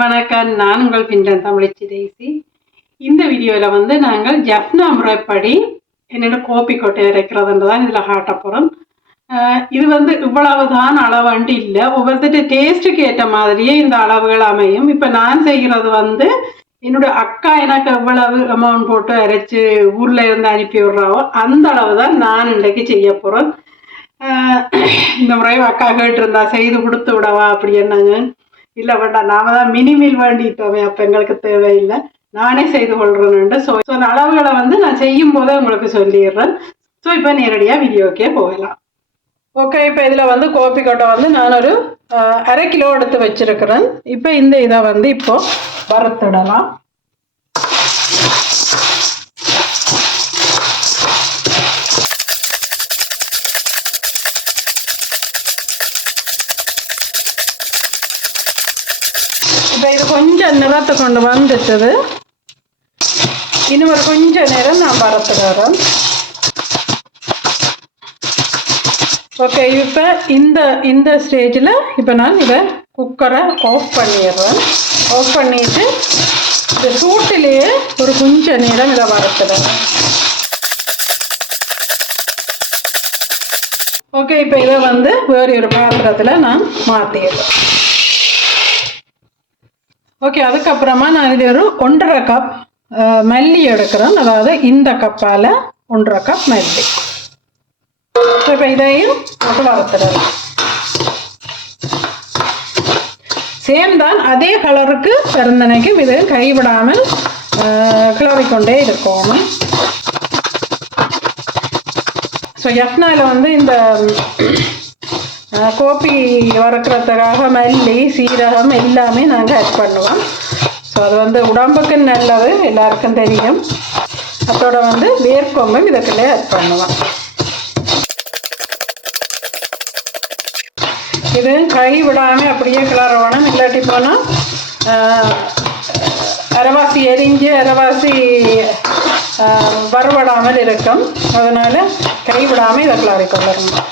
வணக்கம். நான் உங்கள் பிண்டன் தமிழச்சி தேசி. இந்த வீடியோவில் வந்து நாங்கள் ஜப்னா முறைப்படி என்னோட கோப்பி கொட்டை அரைக்கிறதுன்றதான் இதில் காட்ட போகிறோம். இது வந்து இவ்வளவுதான் அளவுண்டு இல்லை, ஒவ்வொருத்தட்ட டேஸ்ட்டுக்கு ஏற்ற மாதிரியே இந்த அளவுகள் அமையும். இப்போ நான் செய்கிறது வந்து என்னோட அக்கா எனக்கு எவ்வளவு அமௌண்ட் போட்டு அரைச்சி ஊரில் இருந்து அனுப்பி விடுறாவோ அந்த அளவு தான் நான் இன்றைக்கு செய்ய போகிறேன். இந்த முறை அக்கா கேட்டிருந்தா செய்து கொடுத்து விடவா அப்படி என்னங்க, இல்லை வேண்டாம் நாம தான் மினிமில் வேண்டிட்டோமே, அப்போ எங்களுக்கு தேவையில்லை, நானே செய்து கொள்றேன்னு. ஸோ அளவுகளை வந்து நான் செய்யும் போதே உங்களுக்கு சொல்லிடுறேன். ஸோ இப்போ நேரடியாக வீடியோக்கே போகலாம். ஓகே, இப்போ இதில் வந்து கோப்பி கொட்டை வந்து நான் ஒரு 1/2 கிலோ எடுத்து வச்சிருக்கிறேன். இப்போ இந்த இதை வந்து இப்போ வறுத்துடலாம். இப்போ இது கொஞ்சம் நிறத்தை கொண்டு வந்துட்டது. இன்னும் ஒரு கொஞ்சம் நேரம் நான் வறுத்துடுறேன். ஓகே, இப்போ இந்த ஸ்டேஜில் இப்போ நான் இதை குக்கரை ஆஃப் பண்ணிடுறேன். ஆஃப் பண்ணிட்டு இந்த சூட்டிலேயே ஒரு கொஞ்சம் நேரம் இதை வறுத்துடுறேன். ஓகே, இப்போ இதை வந்து வேறு ஒரு பாத்திரத்தில் நான் மாற்றிடுறேன். ஓகே, அதுக்கப்புறமா நான் இது ஒரு 1.5 கப் மல்லி எடுக்கிறேன். அதாவது இந்த கப்பால் 1.5 கப் மல்லி. இப்போ இதையும் போட்டு வறுத்துடலாம். சேம் தான், அதே கலருக்கு பிறந்தனைக்கும் இது கைவிடாமல் கிளறிக்கொண்டே இருக்கணும். ஸோ எஃப்னால வந்து இந்த கோப்பி வறுக்கிறதுக்காக மல்லி சீரகம் எல்லாமே நாங்கள் ஆட் பண்ணுவோம். ஸோ அது வந்து உடம்புக்கு நல்லது, எல்லாருக்கும் தெரியும். அதோட வந்து வேர்க்கொம்பும் இதுக்குள்ளே ஆட் பண்ணுவோம். இது கை விடாமல் அப்படியே கிளறணும், இல்லாட்டி போனால் அரைவாசி எரிஞ்சு அரைவாசி வறுபடாமல் இருக்கும். அதனால் கை விடாமல் இதை கிளறிக்கொள்ளணும்.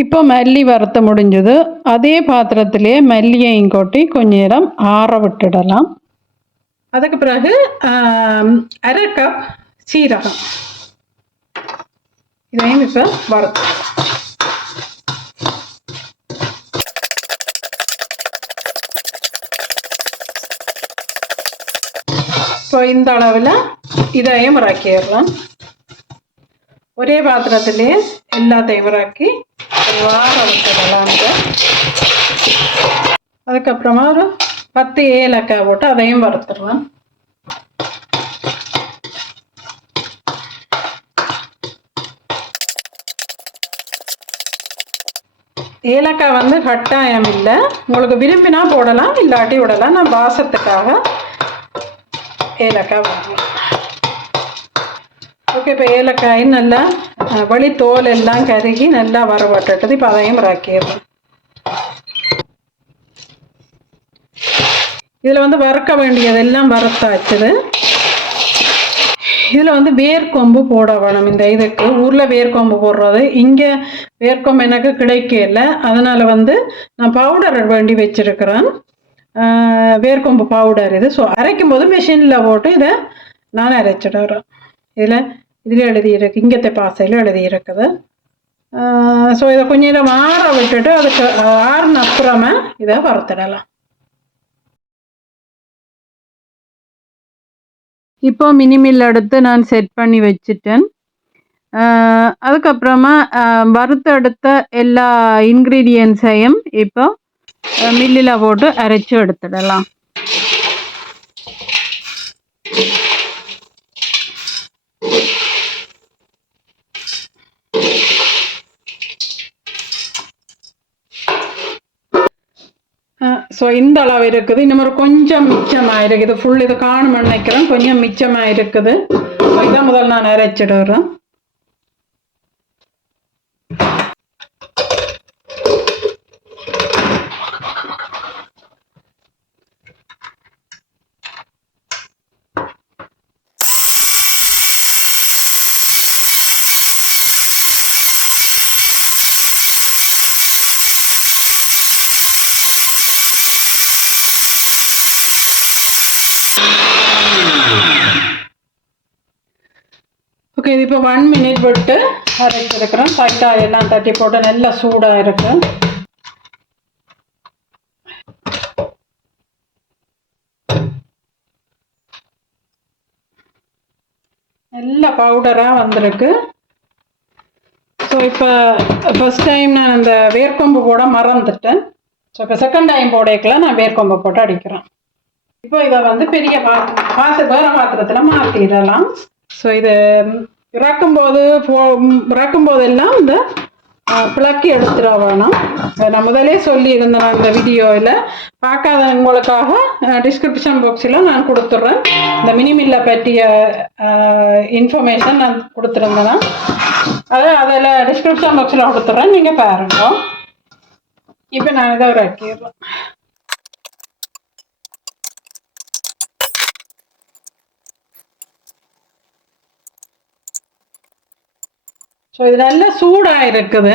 இப்போ மல்லி வறுத்து முடிஞ்சது. அதே பாத்திரத்திலே மல்லியையும் கொட்டி கொஞ்ச நேரம் ஆற விட்டுடலாம். அதுக்கு பிறகு 1/2 கப் சீரகம் இதையும் இப்போ வறுத்து. இப்போ இந்த அளவில் இதையும் இறக்கிடலாம். ஒரே பாத்திரத்திலே எல்லாத்தையும் இறக்கி வார விட்டுடலாம். அதுக்கப்புறமா ஒரு 10 ஏலக்காய் போட்டு அதையும் வறுத்துடலாம். ஏலக்காய் வந்து கட்டாயம் இல்லை, உங்களுக்கு விரும்பினா போடலாம், இல்லாட்டி விடலாம். நான் வாசத்துக்காக ஏலக்காய் போடலாம். ஓகே, இப்போ ஏலக்காய் நல்லா வழி தோல் எல்லாம் கருகி நல்லா வரப்பட்டுட்டது. இப்போ அதையும் இறக்கிடுறேன். இதில் வந்து வறுக்க வேண்டியதெல்லாம் வறுத்தாச்சுது. இதில் வந்து வேர்க்கொம்பு போட வேணும். இந்த இதுக்கு ஊரில் வேர்க்கொம்பு போடுறது, இங்கே வேர்க்கொம்பு எனக்கு கிடைக்கல. அதனால் வந்து நான் பவுடர் வேண்டி வச்சுருக்கிறேன், வேர்க்கொம்பு பவுடர் இது. ஸோ அரைக்கும் போது மிஷினில் போட்டு இதை நான் அரைச்சிடுறேன். இதில் எழுதியிருக்கு, இங்கத்தை பாசையில் எழுதியிருக்குது. ஸோ இதை கொஞ்சம் நேரம் ஆற விட்டுட்டு அதுக்கு ஆறுன அப்புறமா இதை வறுத்துடலாம். இப்போ மினிமில் எடுத்து நான் செட் பண்ணி வச்சுட்டேன். அதுக்கப்புறமா வறுத்தெடுத்த எல்லா இன்க்ரீடியன்ஸையும் இப்போ மில்லில் போட்டு அரைச்சி எடுத்துடலாம். ஸோ இந்த அளவு இருக்குது. இன்னும் ஒரு கொஞ்சம் மிச்சமாக இருக்குது. ஃபுல் இது காணும்னு நினைக்கிறேன், கொஞ்சம் மிச்சமாக இருக்குது. இதை முதல் நான் அரைச்சிடுறேன். ஓகே, இது இப்போ 1 மினிட் விட்டு அரைச்சிருக்கிறேன். தக்காளி எல்லாம் தட்டி போட்டு நல்லா சூடாக இருக்கு. நல்ல பவுடராக வந்திருக்கு. ஸோ இப்போ ஃபர்ஸ்ட் டைம் நான் அந்த வேர்க்கொம்பு போட மறந்துட்டேன். ஸோ இப்போ செகண்ட் டைம் போடக்கலாம் நான் வேர்க்கொம்பு போட்டு அடிக்கிறேன். இப்போ இதை வந்து பெரிய வேறு பாத்திரத்தில் மாற்றிடலாம். ஸோ இது இறக்கும் போதெல்லாம் இந்த பிளக்கி எடுத்துட வேணும். நான் முதலே சொல்லியிருந்தேன் இந்த வீடியோவில். பார்க்காதவங்களுக்காக டிஸ்கிரிப்ஷன் பாக்ஸில் நான் கொடுத்துட்றேன். இந்த மினிமில்லை பற்றிய இன்ஃபர்மேஷன் நான் கொடுத்துருந்தேன். அதில் டிஸ்கிரிப்ஷன் பாக்ஸில் கொடுத்துட்றேன், நீங்கள் பாருங்க. இப்போ நான் இதை இறக்கிடுறேன். ஸோ இது நல்லா சூடாக இருக்குது.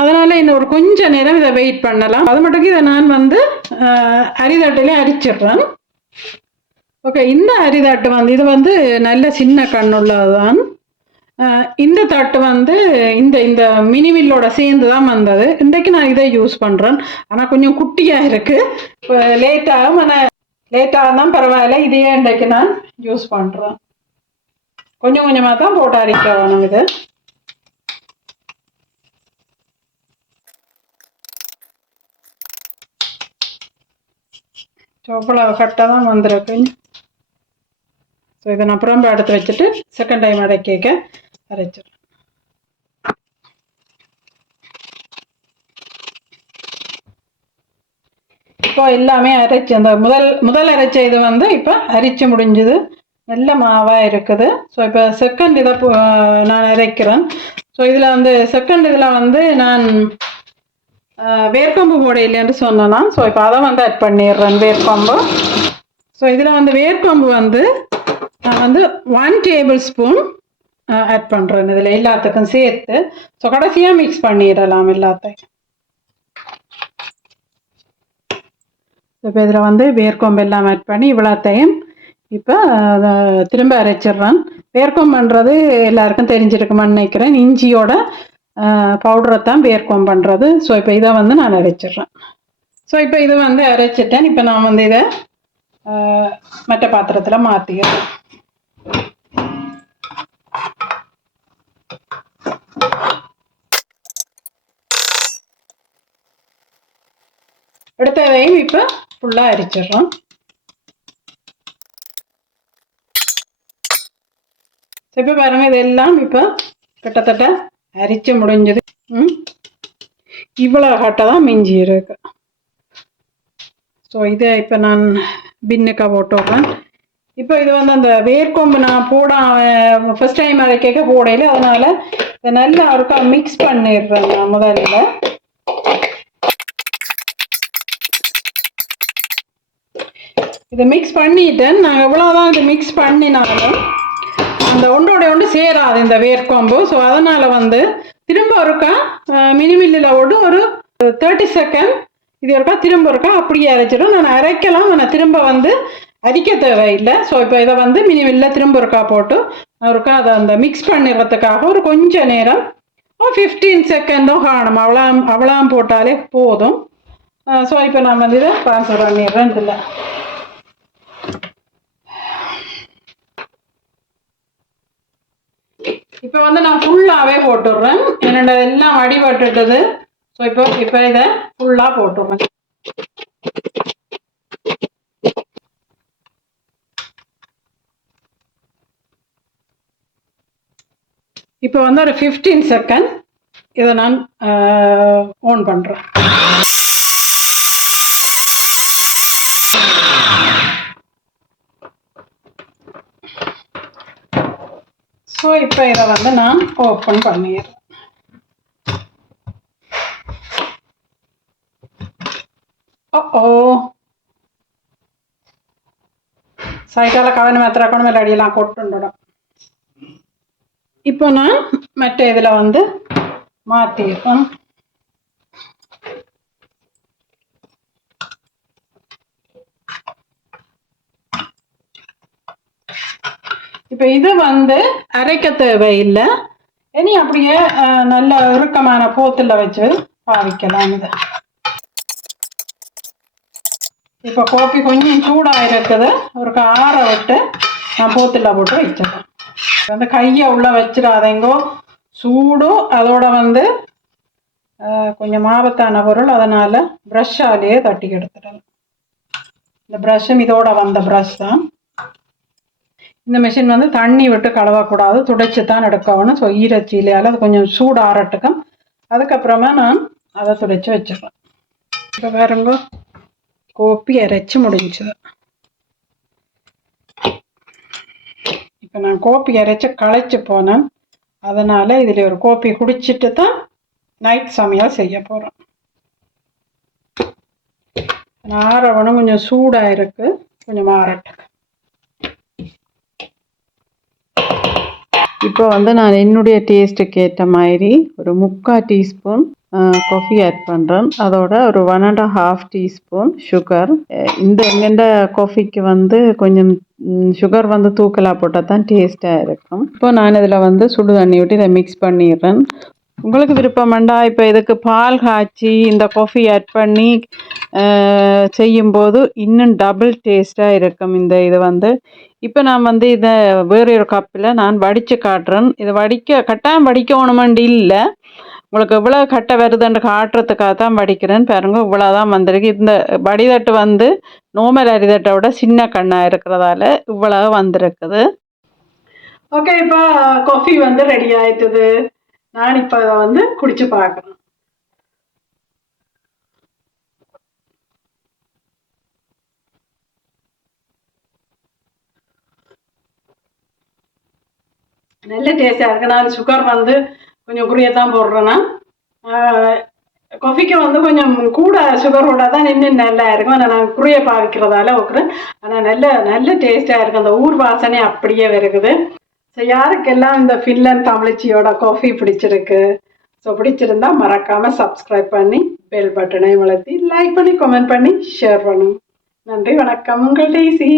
அதனால் இன்னும் ஒரு கொஞ்சம் நேரம் இதை வெயிட் பண்ணலாம். அது மட்டும் இதை நான் வந்து அரிதாட்டிலே அரிச்சிடுறேன். ஓகே, இந்த அரிதாட்டு வந்து இது வந்து நல்ல சின்ன கண்ணுள்ளதுதான். இந்த தட்டு வந்து இந்த மினிமில்லோட சேர்ந்து தான் வந்தது. இன்றைக்கு நான் இதை யூஸ் பண்ணுறேன். ஆனால் கொஞ்சம் குட்டியாக இருக்குது. இப்போ லேட்டாகும், ஆனால் லேட்டாக தான் பரவாயில்ல. இதையே இன்றைக்கு நான் யூஸ் பண்ணுறேன். கொஞ்சம் கொஞ்சமாக தான் போட்டு அரைக்க வேணும். இது இவ்வளவு கட்டாக தான் வந்திருக்கு. ஸோ இதை நான் புறம்பு எடுத்து வச்சுட்டு செகண்ட் டைம் அரைக்க அரைச்சிடுறேன். இப்போ எல்லாமே அரைச்சி அந்த முதல் அரைச்ச இது வந்து இப்போ அரைச்சி முடிஞ்சுது. நல்ல மாவாக இருக்குது. ஸோ இப்போ செகண்ட் இதை நான் அரைக்கிறேன். ஸோ இதில் வந்து செகண்ட் இதில் வந்து நான் வேர்க்கொம்பு போட இல்லைன்னு சொன்னேன்னா, ஸோ இப்போ அதை வந்து ஆட் பண்ணிடுறேன் வேர்க்கொம்பு. ஸோ இதில் வந்து வேர்க்கொம்பு வந்து நான் வந்து 1 டேபிள் ஸ்பூன் ஆட் பண்ணுறேன் இதில் எல்லாத்துக்கும் சேர்த்து. ஸோ கடைசியாக மிக்ஸ் பண்ணிடலாம் எல்லாத்தையும். இப்போ இதில் வந்து வேர்க்கொம்பு எல்லாம் ஆட் பண்ணி இவ்வளோத்தையும் இப்போ திரும்ப அரைச்சிடுறேன். வேர்க்கொம்புன்றது எல்லாருக்கும் தெரிஞ்சிருக்குமான்னு நினைக்கிறேன். இஞ்சியோட பவுடரை தான் வேர்க்கொம்புன்றது. ஸோ இப்போ இதை வந்து நான் அரைச்சிடுறேன். ஸோ இப்போ இது வந்து அரைச்சிட்டேன். இப்போ நான் வந்து இதை மற்ற பாத்திரத்தில் மாற்றிடுறேன். எடுத்ததையும் இப்போ ஃபுல்லாக அரைச்சிடுறோம். இப்போ பாருங்க, இதெல்லாம் இப்போ கிட்டத்தட்ட அரிச்சு முடிஞ்சது. இவ்வளோ கட்டை தான் மிஞ்சி இருக்கு. ஸோ இதை இப்போ நான் பின்னுக்கா போட்டுறேன். இப்போ இது வந்து அந்த வேர்க்கொம்பு நான் ஃபர்ஸ்ட் டைம் அதை கேட்க போடையில, அதனால இதை நல்லா இருக்கா மிக்ஸ் பண்ணிடுறேன். நான் முதல்ல இதை மிக்ஸ் பண்ணிட்டேன். நாங்கள் எவ்வளோதான் இதை மிக்ஸ் பண்ணினாலும் அந்த ஒன்றோட ஒன்று சேராது இந்த வேர்க்கொம்பு. ஸோ அதனால் வந்து திரும்ப இருக்கா மினிமில்லில் ஓடு ஒரு 30 செகண்ட் இது இருக்கா திரும்ப இருக்கா அப்படியே அரைச்சிடும். நான் அரைக்கலாம், ஆனால் திரும்ப வந்து அரிக்க தேவையில்லை. ஸோ இப்போ இதை வந்து மினிமில்லில் திரும்ப இருக்கா போட்டு இருக்கா அதை அந்த மிக்ஸ் பண்ணிடுறதுக்காக ஒரு கொஞ்ச நேரம் 15 செகண்டும் காணும். அவ்வளோ போட்டாலே போதும். ஸோ இப்போ நான் வந்து இதை ட்ரான்ஸ்ஃபர் பண்ணிடுறேன். இதில் இப்போ வந்து நான் ஃபுல்லாகவே போட்டுடுறேன். என்னோட எல்லாம் வடிவட்டுட்டது. ஸோ இப்போ இதை ஃபுல்லாக போட்டுடுறேன். இப்போ வந்து ஒரு 15 செகண்ட் இதை நான் ஆன் பண்ணுறேன். ஸோ இப்போ இதை வந்து நான் ஓப்பன் பண்ணிடுறேன். சைட்டால கவன மாத்திரம் அடியெல்லாம் கொட்டுண்டோம். இப்போ நான் மற்ற இதில் வந்து மாற்றிடுறேன். இப்போ இப்போ இது வந்து அரைக்க தேவையில்லை. இனி அப்படியே நல்ல இறுக்கமான போத்தில் வச்சு பாவிக்கலாம். இது இப்போ கோப்பி கொஞ்சம் சூடாக இருக்குது. ஒரு ஆற விட்டு நான் போத்தில் போட்டு வச்சிடறேன். வந்து கையை உள்ள வச்சிடாதேங்கோ, சூடு. அதோட வந்து கொஞ்சம் ஆபத்தான பொருள், அதனால ப்ரஷ்ஷாலேயே தட்டி எடுத்துடலாம். இந்த ப்ரஷ்ஷும் இதோட வந்த ப்ரஷ் தான். இந்த மிஷின் வந்து தண்ணி விட்டு கழுவக்கூடாது, துடைச்சி தான் எடுக்கணும். ஸோ ஈரச்சீலையால் அது கொஞ்சம் சூடு ஆறட்டுக்கும். அதுக்கப்புறமா நான் அதை துடைச்சி வச்சிடறேன். இப்போ பாருங்க, கோப்பி அரைச்சி முடிஞ்சுது. இப்போ நான் கோப்பி அரைச்சி களைச்சி போனேன். அதனால் இதில் ஒரு கோப்பி குடிச்சிட்டு தான் நைட் சமையல் செய்ய போகிறோம். ஆறவனும் கொஞ்சம் சூடாக இருக்குது, கொஞ்சம் ஆறட்டுக்கு. இப்போ வந்து நான் என்னுடைய டேஸ்ட்டுக்கு ஏற்ற மாதிரி ஒரு 3/4 டீஸ்பூன் காஃபி ஆட் பண்ணுறேன். அதோட ஒரு 1.5 டீஸ்பூன் சுகர். இந்த எங்கெண்ட காஃபிக்கு வந்து கொஞ்சம் சுகர் வந்து தூக்கலாக போட்டால் தான் டேஸ்ட்டாக இருக்கும். இப்போ நான் இதில் வந்து சுடு தண்ணி விட்டு இதை மிக்ஸ் பண்ணிடுறேன். உங்களுக்கு விருப்பமாண்டா இப்போ இதுக்கு பால் காய்ச்சி இந்த காஃபி ஆட் பண்ணி செய்யும்போது இன்னும் டபுள் டேஸ்ட்டாக இருக்கும். இது வந்து இப்போ நான் வந்து இதை வேறு ஒரு கப்பில் நான் வடித்து காட்டுறேன். இதை கட்டாயம் வடிக்கணுமெண்டு இல்லை, உங்களுக்கு இவ்வளோ கட்டை வருதுன்னு காட்டுறதுக்காக தான் வடிக்கிறேன். பாருங்க, இவ்வளோ தான் வந்திருக்கு. இந்த வடிதட்டு வந்து நோமல் அரிதட்டை விட சின்ன கண்ணாக இருக்கிறதால இவ்வளோ வந்திருக்குது. ஓகே, இப்போ காஃபி வந்து ரெடி ஆயிட்டுது. நான் இப்போ அதை வந்து குடிச்சு பார்க்குறேன். நல்ல டேஸ்டாக இருக்கு. நான் சுகர் வந்து கொஞ்சம் குறியத்தான் போடுறேன்னா, காஃபிக்கு வந்து கொஞ்சம் கூட சுகரோட தான் இன்னும் நல்லா இருக்கும். ஆனால் நான் குறிய பாவிக்கிறதால வைக்கிறேன். ஆனால் நல்ல டேஸ்டாக இருக்குது. அந்த ஊர் வாசனை அப்படியே வருகுது. ஸோ யாருக்கெல்லாம் இந்த ஃபின்லாந்து தமிழச்சியோட காஃபி பிடிச்சிருக்கு, ஸோ பிடிச்சிருந்தா மறக்காமல் சப்ஸ்கிரைப் பண்ணி பெல் பட்டனை வளர்த்தி லைக் பண்ணி கமெண்ட் பண்ணி ஷேர் பண்ணுங்க. நன்றி, வணக்கம். உங்கள் டெய்சி.